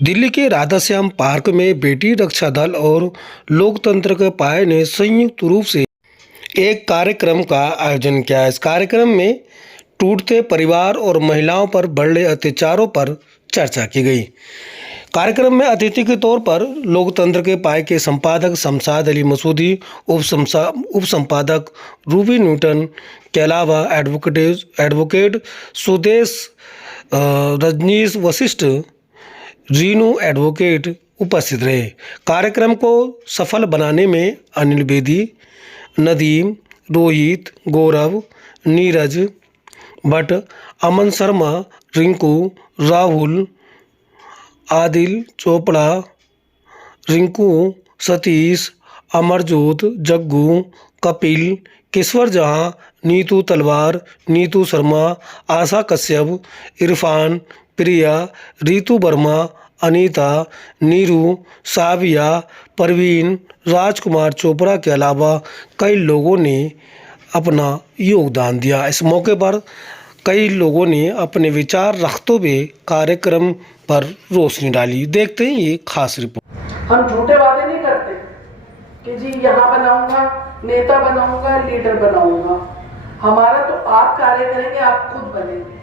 दिल्ली के राधाश्याम पार्क में बेटी रक्षा दल और लोकतंत्र के पाये ने संयुक्त रूप से एक कार्यक्रम का आयोजन किया। इस कार्यक्रम में टूटते परिवार और महिलाओं पर बढ़ रहे अत्याचारों पर चर्चा की गई। कार्यक्रम में अतिथि के तौर पर लोकतंत्र के पाये के संपादक शमशाद अली मसूदी, उप संपादक रूबी न्यूटन के अलावा एडवोकेट सुदेश रजनीश वशिष्ठ, रीनू एडवोकेट उपस्थित रहे। कार्यक्रम को सफल बनाने में अनिल बेदी, नदीम, रोहित, गौरव, नीरज भट्ट, अमन शर्मा, रिंकू, राहुल, आदिल चोपड़ा, रिंकू, सतीश, अमरजोत, जग्गू, कपिल, किश्वर जहां, नीतू तलवार, नीतू शर्मा, आशा कश्यप, इरफान, प्रिया, रीतू वर्मा, अनीता, नीरू, साविया, परवीन, राजकुमार चोपड़ा के अलावा कई लोगों ने अपना योगदान दिया। इस मौके पर कई लोगों ने अपने विचार रखते हुए कार्यक्रम पर रोशनी डाली। देखते हैं ये खास रिपोर्ट। हम झूठे वादे नहीं करते कि जी यहाँ बनाऊंगा, नेता बनाऊंगा, लीडर बनाऊंगा। हमारा तो आप कार्य करेंगे, आप खुद बनेंगे।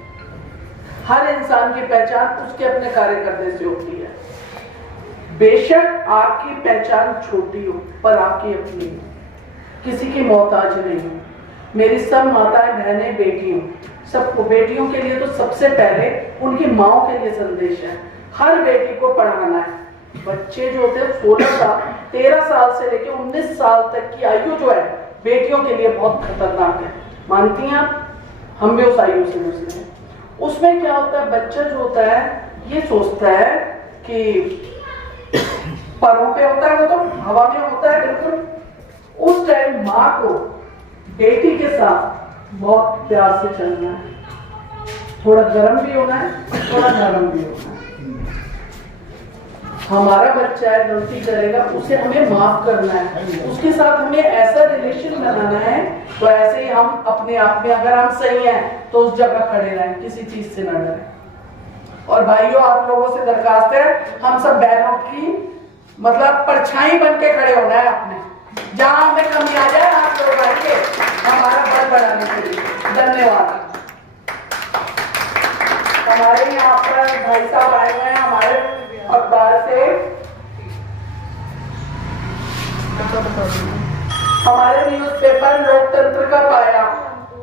हर इंसान की पहचान उसके अपने कार्य करने से होती है। बेशक आपकी पहचान छोटी हो पर आपकी अपनी हो, किसी की मोहताज नहीं हो। मेरी सब माताएं, बहनें, बेटियों, सबको, बेटियों के लिए तो सबसे पहले उनकी माओ के लिए संदेश है, हर बेटी को पढ़ाना है। बच्चे जो होते हैं 16 साल 13 साल से लेकर 19 साल तक की आयु जो है बेटियों के लिए बहुत खतरनाक है। मानती हैं आप? हम भी उस आयु से गुजरे हैं। उसमें क्या होता है, बच्चा जो होता है ये सोचता है कि परों पे होता है, वो तो हवा में होता है बिल्कुल। उस टाइम माँ को बेटी के साथ बहुत प्यार से चलना है, थोड़ा गर्म भी होना है, थोड़ा नरम भी होना है। हमारा बच्चा है, गलती करेगा, उसे हमें माफ करना है, उसके साथ हमें ऐसा रिलेशन बनाना है। तो ऐसे ही हम अपने आप में अगर हम सही हैं तो उस जगह खड़े रहें, किसी चीज से न डरें। और भाइयों, आप लोगों से दरखास्त है, हम सब बहनों की मतलब परछाई बन के खड़े होना है अपने। जहां हमें कमी आ जाए आप लोग आएंगे हमारा बल बढ़ाने के लिए। धन्यवाद। हमारे यहाँ पर भाई साहब आए हुए हैं हमारे अखबार से। हमारे न्यूज़पेपर लोकतंत्र का पाया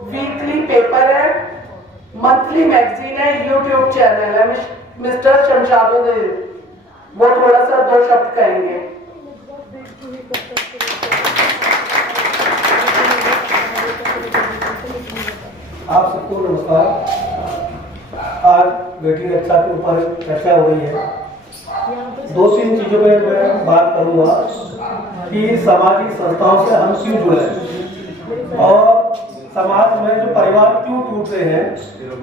वीकली पेपर है, मंथली मैगजीन है, यूट्यूब चैनल है। मिस्टर शमशादुद्दीन वो थोड़ा सा 2 शब्द कहेंगे। आप सबको नमस्कार। आज बेटी रक्षा के ऊपर चर्चा हो रही है। 2-3 चीजों पे मैं बात करूंगा कि सामाजिक संस्थाओं से हम क्यों जुड़े और समाज में जो परिवार क्यों टूट रहे हैं।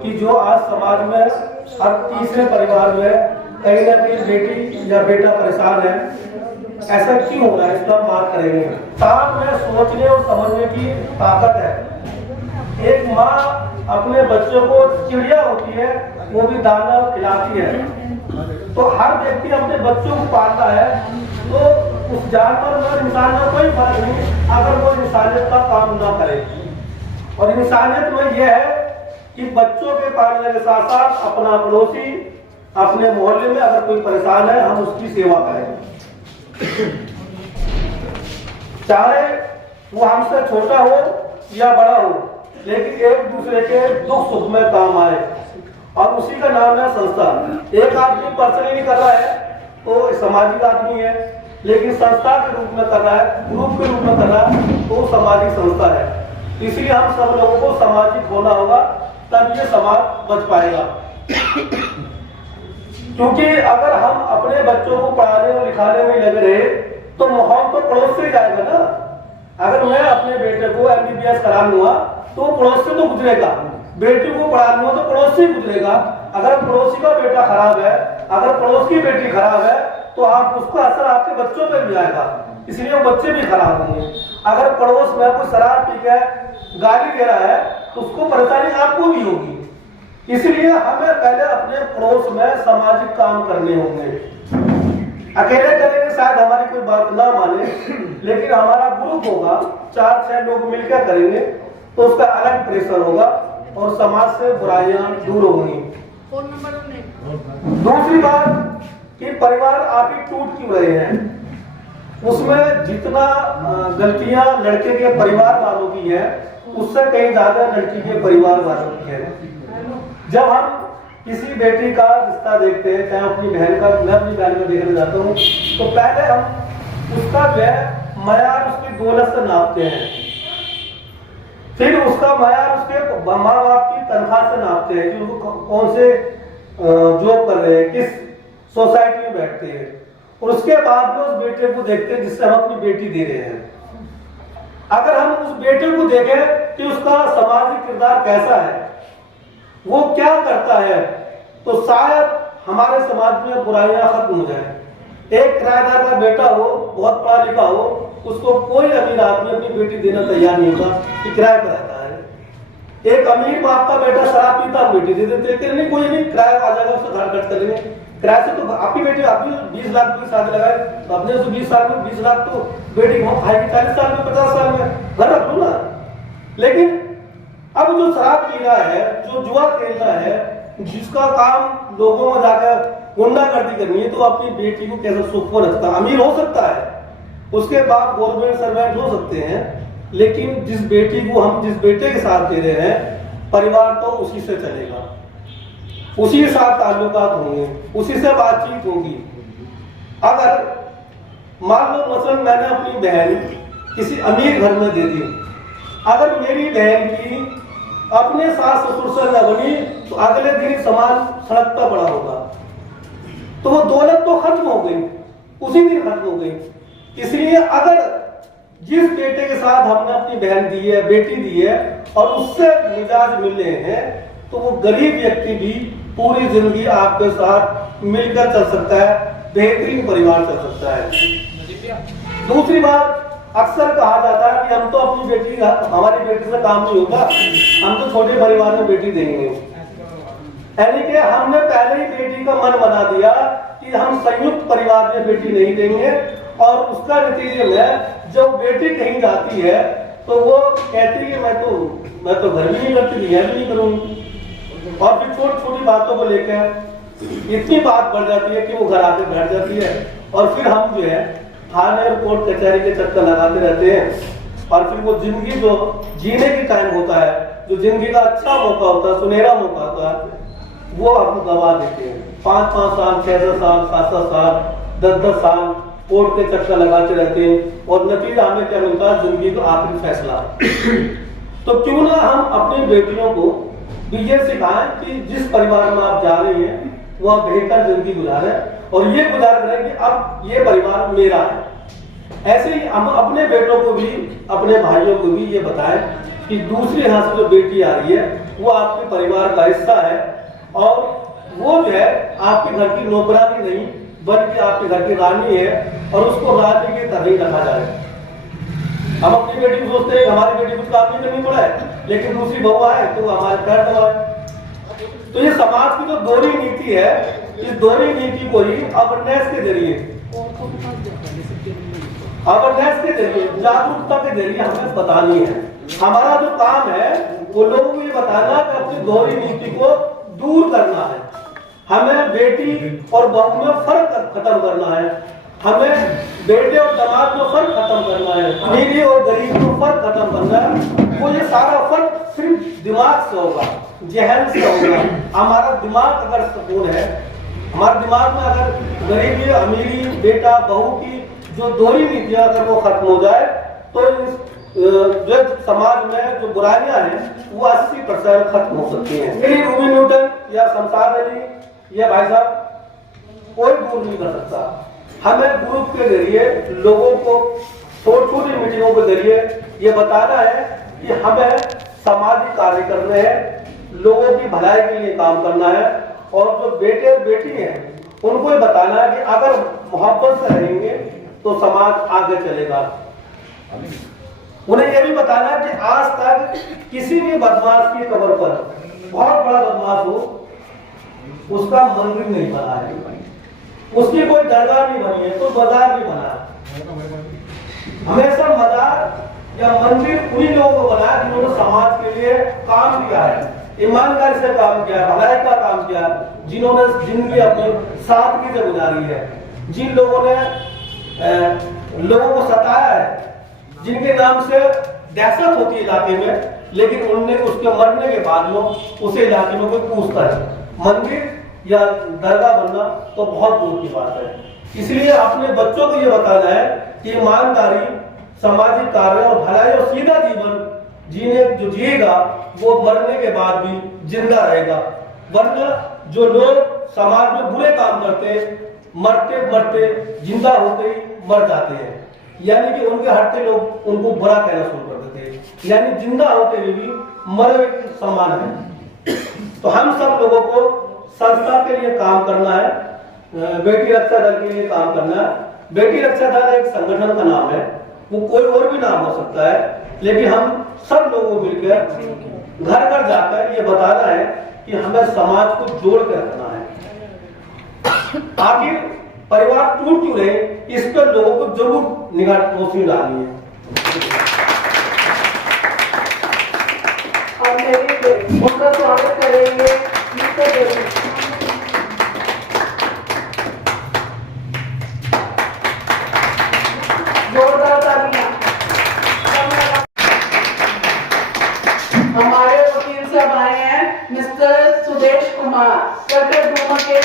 कि जो आज समाज में हर तीसरे परिवार में कहीं ना कहीं बेटी या बेटा परेशान है, ऐसा क्यों हो रहा है, इस पर बात करेंगे। इंसान में सोचने और समझने की ताकत है। एक माँ अपने बच्चों को, चिड़िया होती है वो भी दाना खिलाती है, तो हर व्यक्ति अपने बच्चों को पालता है। तो उस जानवर में इंसान में कोई फर्क नहीं अगर वो इंसानियत का काम ना करे। और इंसानियत में यह है कि बच्चों के पालने के साथ साथ अपना पड़ोसी, अपने मोहल्ले में अगर कोई परेशान है हम उसकी सेवा करें, चाहे वो हमसे छोटा हो या बड़ा हो, लेकिन एक दूसरे के दुख सुख में काम आए। और उसी का नाम है संस्था। एक आदमी पर्सनली कर रहा है तो सामाजिक आदमी है, लेकिन संस्था के रूप में कर रहा है, ग्रुप के रूप में कर रहा है तो सामाजिक संस्था है। इसलिए हम सब लोगों को सामाजिक होना होगा, तब ये समाज बच पाएगा। क्योंकि अगर हम अपने बच्चों को पढ़ाने और लिखाने में लग रहे तो माहौल तो पड़ोस से जाएगा ना। अगर मैं अपने बेटे को MBBS करा लूंगा तो पड़ोस से तो गुजरेगा, बेटी को पढ़ा लूंगा तो पड़ोस से गुजरेगा। अगर पड़ोसी का बेटा खराब है, अगर पड़ोस की बेटी खराब है तो आप उसका असर आपके बच्चों पर भी आएगा, इसलिए वो बच्चे भी खराब होंगे। अगर पड़ोस में कोई शराब पी के गाली दे रहा है तो उसको परेशानी आपको भी होगी। इसलिए हमें पहले अपने पड़ोस में सामाजिक काम करने होंगे। अकेले करेंगे शायद हमारी कोई बात ना माने, लेकिन हमारा ग्रुप होगा, 4-6 लोग मिलकर करेंगे तो उसका अलग प्रेशर होगा और समाज से बुराइयां दूर होंगी। दूसरी बात कि परिवार आप ही टूट क्यों रहे हैं, उसमें जितना गलतियां लड़के के परिवार वालों की है उससे कहीं ज्यादा लड़की के परिवार वालों की है। जब हम किसी बेटी का रिश्ता देखते हैं, चाहे अपनी बहन का, मैं अपनी बहन को देखने जाता हूँ, तो पहले हम उसका जो है मयार उसकी दौलत से नापते हैं, फिर उसका मयार उसके माँ बाप की तनख्वाह से नापते हैं कि वो कौन से जॉब कर रहे हैं, किस सोसाइटी में बैठते हैं, और उसके बाद में उस बेटे को देखते हैं जिससे हम अपनी बेटी दे रहे हैं। अगर हम उस बेटे को देखें कि उसका सामाजिक किरदार कैसा है, वो क्या करता है, तो शायद हमारे समाज में बुराइयां खत्म हो जाए। एक किराएदार का बेटा हो, बहुत पढ़ा लिखा हो, उसको कोई अमीर आदमी अपनी बेटी देना तैयार नहीं होगा कि किराए पर रहता है। एक अमीर बाप का बेटा शराब पीता, बेटी दे देते कि नहीं कोई नहीं, किराया आ जाएगा, उससे घर खर्च कर लेंगे। किराए से तो आपकी बेटी, आपकी 20 लाख की शादी लगाए तो अपने से 20 साल में 20 लाख तो बेटी खाएगी, 40 साल में 50 साल में घर रख लो ना। लेकिन अब जो शराब पी रहा है, जो जुआ खेल रहा है, जिसका काम लोगों में जाकर गुंडागर्दी करनी है, तो अपनी बेटी को कैसे सुख में रखता? अमीर हो सकता है, उसके बाप गवर्नमेंट सर्वेंट हो सकते हैं, लेकिन जिस बेटी को हम जिस बेटे के साथ दे रहे हैं, परिवार तो उसी से चलेगा, उसी के साथ ताल्लुकात होंगे, उसी से बातचीत होगी। अगर मान लो मसलन मैंने अपनी बहन किसी अमीर घर में दे दी, अगर मेरी बहन की अपने सास ससुर से न बनी तो अगले दिन समाज सड़क पर पड़ा होगा, तो वो दौलत तो खत्म हो गई, उसी दिन खत्म हो गई। इसलिए अगर जिस बेटे के साथ हमने अपनी बहन दी है, बेटी दी है, और उससे मिजाज मिल रहे हैं, तो वो गरीब व्यक्ति भी पूरी जिंदगी आपके साथ मिलकर चल सकता है, बेहतरीन परिवार चल सकता है। दूसरी बात, अक्सर कहा जाता है कि हम तो अपनी बेटी, हमारी बेटी से काम नहीं होगा, हम तो छोटे परिवार में बेटी देंगे। यानी कि हमने पहले ही बेटी का मन बना दिया कि हम संयुक्त परिवार में बेटी नहीं देंगे, और उसका नतीजे में जब बेटी कहीं जाती है तो वो कहती है मैं तो घर भी नहीं करती, भी नहीं करूंगी, और फिर छोटी छोटी बातों को लेकर इतनी बात बढ़ जाती है कि वो घर आके बैठ जाती है, और फिर हम जो है थाने और कोर्ट कचहरी के चक्कर लगाते रहते हैं, और फिर वो जिंदगी जो जीने की टाइम होता है, जो जिंदगी का अच्छा मौका होता है, सुनहरा मौका होता है, वो हम गवा देते हैं। 5-5 साल, 6-6 साल, 7-7 साल, 10-10 साल कोर्ट के चक्कर लगाते रहते हैं, और नतीजा हमें क्या मिलता है? जिंदगी का आखिरी फैसला। तो क्यों ना हम अपनी बेटियों को भी ये सिखाएं कि जिस परिवार में आप जा रही हैं वह बेहतर जिंदगी गुजारे, और ये गुजार करें कि अब ये परिवार मेरा है। ऐसे ही हम अपने बेटों को भी, अपने भाइयों को भी ये बताएं कि दूसरे यहाँ से जो बेटी आ रही है वो आपके परिवार का हिस्सा है, और वो जो है आपके घर की नौकरानी नहीं बल्कि आपके घर की रानी है, और उसको रानी की तरह ही रखा जाए। हम अपनी बेटी को सोचते हैं हमारी बेटी कुछ काम नहीं करनी पड़ा है, लेकिन दूसरी बहू है तो हमारे पैर दबाए। तो ये समाज की जो दोहरी नीति है, इस दोहरी नीति को ही अवेयरनेस के जरिए, जागरूकता के जरिए हमें बतानी है। हमारा जो काम है वो लोगों को ये बताना कि अपनी दोहरी नीति को दूर करना है, हमें बेटी और बहू में फर्क खत्म करना है, हमें बेटे और दामाद में फर्क खत्म करना है, अमीरी और गरीब में फर्क खत्म करना है। वो ये सारा फर्क सिर्फ दिमाग से होगा, जहन से होगा। हमारा दिमाग अगर सुकून है, हमारे दिमाग में अगर गरीबी, अमीरी, बेटा बहू की जो दोहरी नीतियां अगर वो खत्म हो जाए, तो जो समाज में जो बुराइयां हैं वो 80% खत्म हो सकती हैं। मेरी रूबी न्यूटन या शमशाद अली या भाई साहब कोई दूर नहीं कर सकता। हमें ग्रुप के जरिए लोगों को छोटी छोटी मीटिंगों के जरिए ये बताना है कि हमें सामाजिक कार्य करने हैं, लोगों की भलाई के लिए काम करना है, और जो बेटे और बेटी हैं उनको ये बताना है कि अगर मोहब्बत से रहेंगे तो समाज आगे चलेगा। उन्हें यह भी बताना है कि आज तक किसी भी बदमाश की कब्र पर, बहुत बड़ा बदमाश हो, उसका मंदिर नहीं बना है। उसकी कोई दरगाह नहीं बनी है, कोई बाजार नहीं बना। हमेशा मजार या मंदिर उन्हीं लोगों को बनाया जिन्होंने समाज के लिए काम किया है, ईमानदारी से काम किया, भलाई का काम किया, जिन्होंने जिंदगी अपनी सादगी से गुजारी है, जिन लोगों ने लोगों को सताया है, जिनके नाम से दहशत होती है इलाके में, लेकिन उनने उसके मरने के बाद में उसे इलाके में कोई पूछता है। मंदिर या दरगाह बनना तो बहुत दूर की बात है। इसलिए अपने बच्चों को ये बताना है कि ईमानदारी, सामाजिक कार्य और भलाई और सीधा जीवन जीने जो जिएगा वो मरने के बाद भी जिंदा रहेगा। वरना जो लोग समाज में बुरे काम करते, मरते मरते जिंदा होते ही मर जाते हैं, यानी कि उनके हटते लोग उनको बुरा कहना शुरू कर देते हैं, यानी जिंदा होते हुए भी मरे के समान है। तो हम सब लोगों को संस्था के लिए काम करना है, बेटी रक्षा दल के लिए काम करना है। बेटी रक्षा दल एक संगठन का नाम है, वो कोई और भी नाम हो सकता है, लेकिन हम सब लोगों को मिलकर घर घर जाकर ये बताना है कि हमें समाज को जोड़ कर रखना है। आखिर परिवार टूट क्यों रहे, इस पर लोगों को जरूर निगाह रोशनी डालनी है। और मेरे उनका स्वागत करेंगे जोरदार तालियां। हमारे वकील साहब आए हैं, मिस्टर सुदेश कुमार, करके डूमा के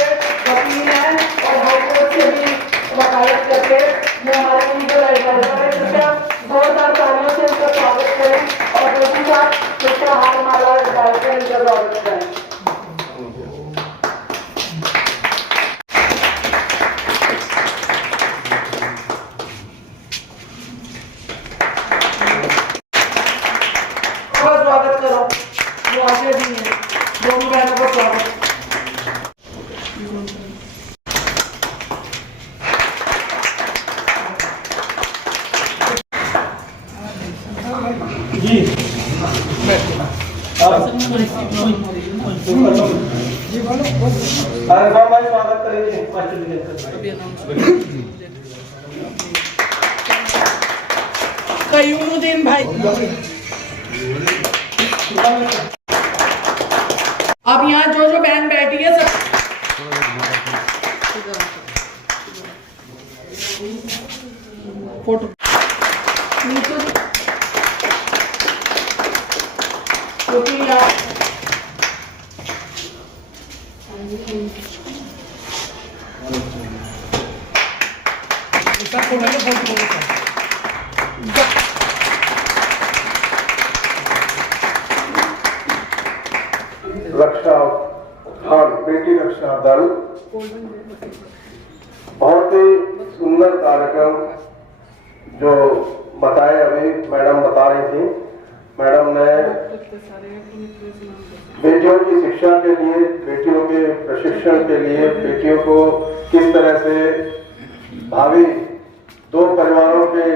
वकील हैं और हाईकोर्ट से भी वकालत करके वो हमारे लीगल एडवाइजर है। कृपया जोरदार तालियों से उनका स्वागत करें और वकील साहब कृपया हाथ हमारा एडवाइजर इनका स्वागत करें। स्वागत करो, वो आगे भी है, दोनों बहनों को स्वागत। जी भाई स्वागत करेंगे। कयूमुद्दीन भाई, अब यहाँ जो जो बहन बैठी है सब फोटो यहाँ रक्षा उत्थान बेटी रक्षा दल बहुत ही सुंदर कार्यक्रम जो बताए अभी मैडम बता रही थी। मैडम ने बेटियों की शिक्षा के लिए, बेटियों के प्रशिक्षण के लिए, बेटियों को किस तरह से भावी दो परिवारों के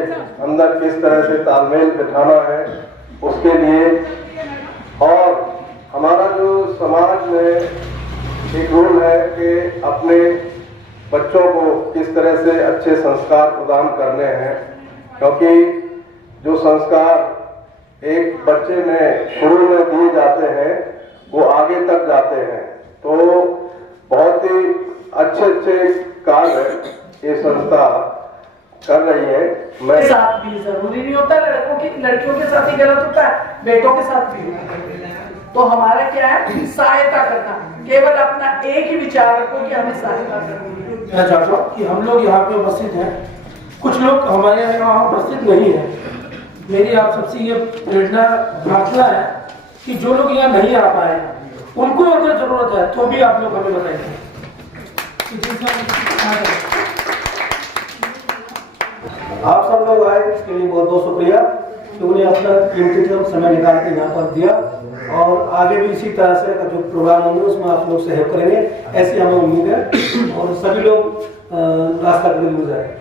अंदर किस तरह से तालमेल बिठाना है उसके लिए, और हमारा जो समाज में एक रोल है कि अपने बच्चों को किस तरह से अच्छे संस्कार प्रदान करने हैं, क्योंकि जो संस्कार एक बच्चे में शुरू में दिए जाते हैं वो आगे तक जाते हैं। तो बहुत ही अच्छे कार्य ये संस्था कर रही है। मैं साथ भी जरूरी नहीं होता, लड़कियों के साथ ही गलत होता है, बेटों के साथ भी होता है। तो हमारा क्या है, सहायता करना, केवल अपना एक ही विचार रखो कि हमें सहायता करनी है। मैं चाहता हूँ कि हम लोग यहाँ पे उपस्थित हैं, कुछ लोग हमारे यहाँ उपस्थित नहीं है। मेरी आप सबसे ये प्रेरणा प्रार्थना है कि जो लोग यहाँ नहीं आ पाए उनको अगर जरूरत है तो भी आप लोग हमें बताइए। आप सब लोग आए इसके लिए बहुत बहुत शुक्रिया कि उन्हें अपना कीमती समय निकाल के यहाँ पर दिया, और आगे भी इसी तरह से जो प्रोग्राम होंगे उसमें आप लोग सहयोग करेंगे, ऐसी हमें उम्मीद है, और सभी लोग रास्ता करेंगे।